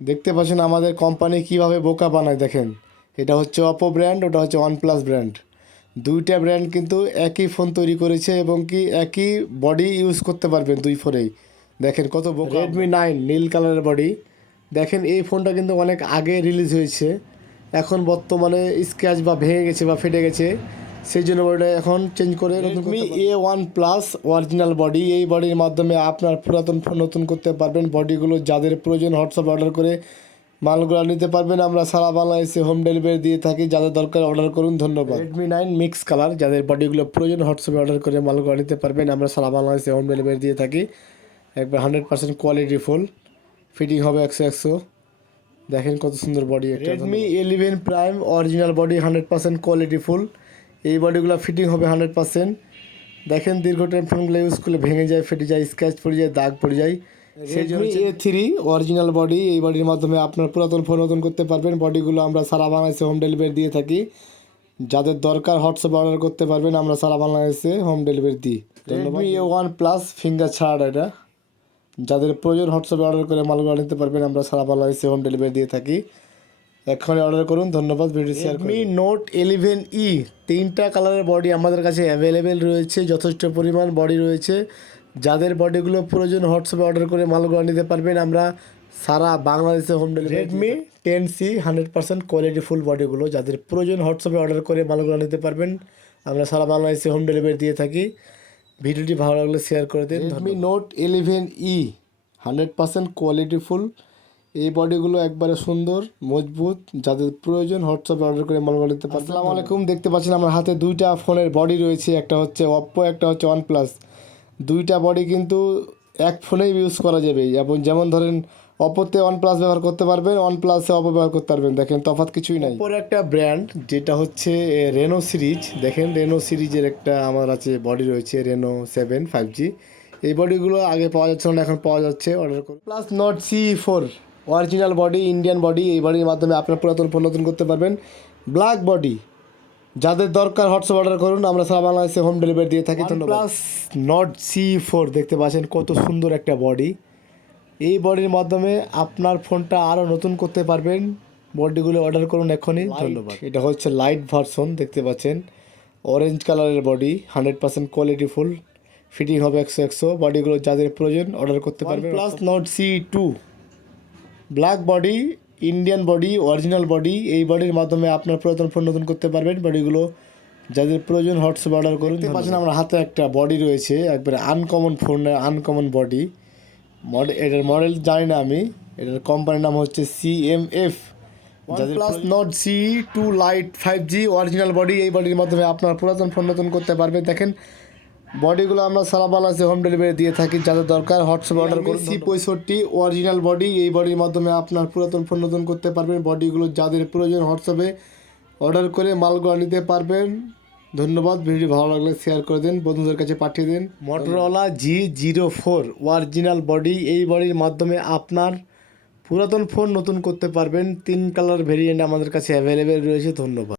দেখতে পাচ্ছেন আমাদের কোম্পানি কিভাবে বোকা বানায় দেখেন। এটা হচ্ছে অপো ব্র্যান্ড, ওটা হচ্ছে ওয়ানপ্লাস ব্র্যান্ড। দুইটা ব্র্যান্ড কিন্তু একই ফোন তৈরি করেছে এবং কি একই বডি ইউজ করতে পারবেন দুই ফোনেই। দেখেন কত বোকা। রেডমি 9 নীল কালারের বডি। দেখেন এই ফোনটা কিন্তু অনেক আগে রিলিজ হয়েছে, এখন বর্তমানে স্ক্র্যাচ বা ভেঙে গেছে বা ফেটে গেছে, সেই জন্য বডিটা এখন চেঞ্জ করে রেডমি A1+ অরিজিনাল বডি। এই বডির মাধ্যমে আপনার পুরাতন ফোন নতুন করতে পারবেন। বডিগুলো যাদের প্রয়োজন হোয়াটসঅ্যাপে অর্ডার করে মালগুলো নিতে পারবেন। আমরা সারা বাংলাদেশে হোম ডেলিভারি দিয়ে থাকি, যাদের দরকার অর্ডার করুন। ধন্যবাদ। রেডমি 9 মিক্স কালার, যাদের বডিগুলো প্রয়োজন হোয়াটসঅ্যাপে অর্ডার করে মালগুলো নিতে পারবেন। আমরা সারা বাংলাদেশে হোম ডেলিভারি দিয়ে থাকি। একবার 100% কোয়ালিটি ফুল, ফিটিং হবে 100 দেখেন কত সুন্দর body. Redmi 11 prime original body, 100% quality ফুল। এই বডিগুলো ফিটিং হবে 100%। দেখেন দীর্ঘ টাইম ফোনগুলো ইউজ করলে ভেঙে যায়, ফেটে যায়, স্ক্র্যাচ পড়ে যায়, দাগ পড়ে যায়। Redmi A3 original body. এই বডির মাধ্যমে আপনার পুরাতন ফোন নতুন করতে পারবেন। বডিগুলো আমরা সারা বাংলাদেশে হোম ডেলিভারি দিয়ে থাকি, যাদের দরকার হোয়াটসঅ্যাপে অর্ডার করতে পারবেন। আমরা সারা বাংলাদেশে হোম ডেলিভারি দিই। রেডমি A1+ ফিঙ্গার ছাড়া, এটা যাদের প্রয়োজন হোয়াটসঅ্যাপে অর্ডার করে মালগুলো নিতে পারবেন। আমরা সারা বাংলাদেশে হোম ডেলিভারি দিয়ে থাকি। এখনই অর্ডার করুন। ধন্যবাদ। ভিডিও শেয়ার করুন। রেডমি নোট 11E 3টা কালারের বডি আমাদের কাছে অ্যাভেলেবেল রয়েছে, যথেষ্ট পরিমাণ বডি রয়েছে। যাদের বডিগুলো প্রয়োজন হোয়াটসঅ্যাপে অর্ডার করে মালগুলো নিতে পারবেন। আমরা সারা বাংলাদেশে home delivery. Redmi 10C 100% quality full বডিগুলো, যাদের প্রয়োজন হোয়াটসঅ্যাপে অর্ডার করে মালগুলো নিতে পারবেন। আমরা সারা বাংলাদেশে হোম ডেলিভারি দিয়ে থাকি। ভিডিওটি ভালো লাগলে শেয়ার করে দিন। রেডমি নোট 11E 100% কোয়ালিটি ফুল। এই বডিগুলো একবারে সুন্দর মজবুত, যাদের প্রয়োজন হোয়াটসঅ্যাপে অর্ডার করে মালগুলো নিতে পারবেন। আসসালামু আলাইকুম। দেখতে পাচ্ছেন আমার হাতে দুইটা ফোনের বডি রয়েছে, একটা হচ্ছে অপ্পো, একটা হচ্ছে ওয়ানপ্লাস। দুইটা বডি কিন্তু এক ফোনেই ইউজ করা যাবে। যেমন ধরেন অপোতে ওয়ানপ্লাস ব্যবহার করতে পারবেন, ওয়ানপ্লাসে অপো ব্যবহার করতে পারবেন। দেখেন তফাৎ কিছুই নাই। অপোর একটা ব্র্যান্ড যেটা হচ্ছে রেনো সিরিজ। দেখেন রেনো সিরিজের একটা আমার আছে বডি রয়েছে, রেনো 7 5G। এই বডিগুলো আগে পাওয়া যাচ্ছে না, এখন পাওয়া যাচ্ছে, অর্ডার করুন। Plus not CE4 original body, Indian body. এই বডির মাধ্যমে আপনার পুরাতন ফোন নতুন করতে পারবেন। ব্ল্যাক বডি, যাদের দরকার হোয়াটসঅ্যাপ অর্ডার করুন। আমরা সারা বাংলাদেশে হোম ডেলিভারি দিয়ে থাকি। প্লাস নট CE4 দেখতে পাচ্ছেন কত সুন্দর একটা বডি। এই বডির মাধ্যমে আপনার ফোনটা আরও নতুন করতে পারবেন। বডিগুলো অর্ডার করুন এখনই। ধন্যবাদ। এটা হচ্ছে লাইট ভার্সন, দেখতে পাচ্ছেন অরেঞ্জ কালারের বডি, 100% কোয়ালিটি ফুল, ফিটিং হবে 100 বডিগুলো যাদের প্রয়োজন অর্ডার করতে পারবেন। Plus not CE2 black body, Indian body, original body. এই বডির মাধ্যমে আপনার পুরাতন ফোন নতুন করতে পারবেন। বডিগুলো যাদের প্রয়োজন হোয়াটসঅ্যাপ অর্ডার করুন। দেখতে পাচ্ছেন আমার হাতে একটা বডি রয়েছে, একবারে আনকমন ফোন, আনকমন বডি। এটার মডেল জানি না আমি, এটার কোম্পানির নাম হচ্ছে CMF। Plus not CE2 light 5G original body. এই বডির মাধ্যমে আপনার পুরাতন ফোন নতুন করতে পারবেন। দেখেন বডিগুলো আমরা সারা বাংলাদেশে হোম ডেলিভারি দিয়ে থাকি, যাদের দরকার হোয়াটসঅ্যাপে অর্ডার করুন। C65 original body. এই বডির মাধ্যমে আপনার পুরাতন ফোন নতুন করতে পারবেন। বডিগুলো যাদের প্রয়োজন হোয়াটসঅ্যাপে অর্ডার করে মালগুলো নিতে পারবেন। ধন্যবাদ। ভিডিও ভালো লাগলে শেয়ার করে দিন, বন্ধুদের কাছে পাঠিয়ে দিন। Motorola G04 original body. এই বডির মাধ্যমে আপনার পুরাতন ফোন নতুন করতে পারবেন। 3 কালার ভেরিয়েন্ট আমাদের কাছে অ্যাভেলেবেল রয়েছে। ধন্যবাদ।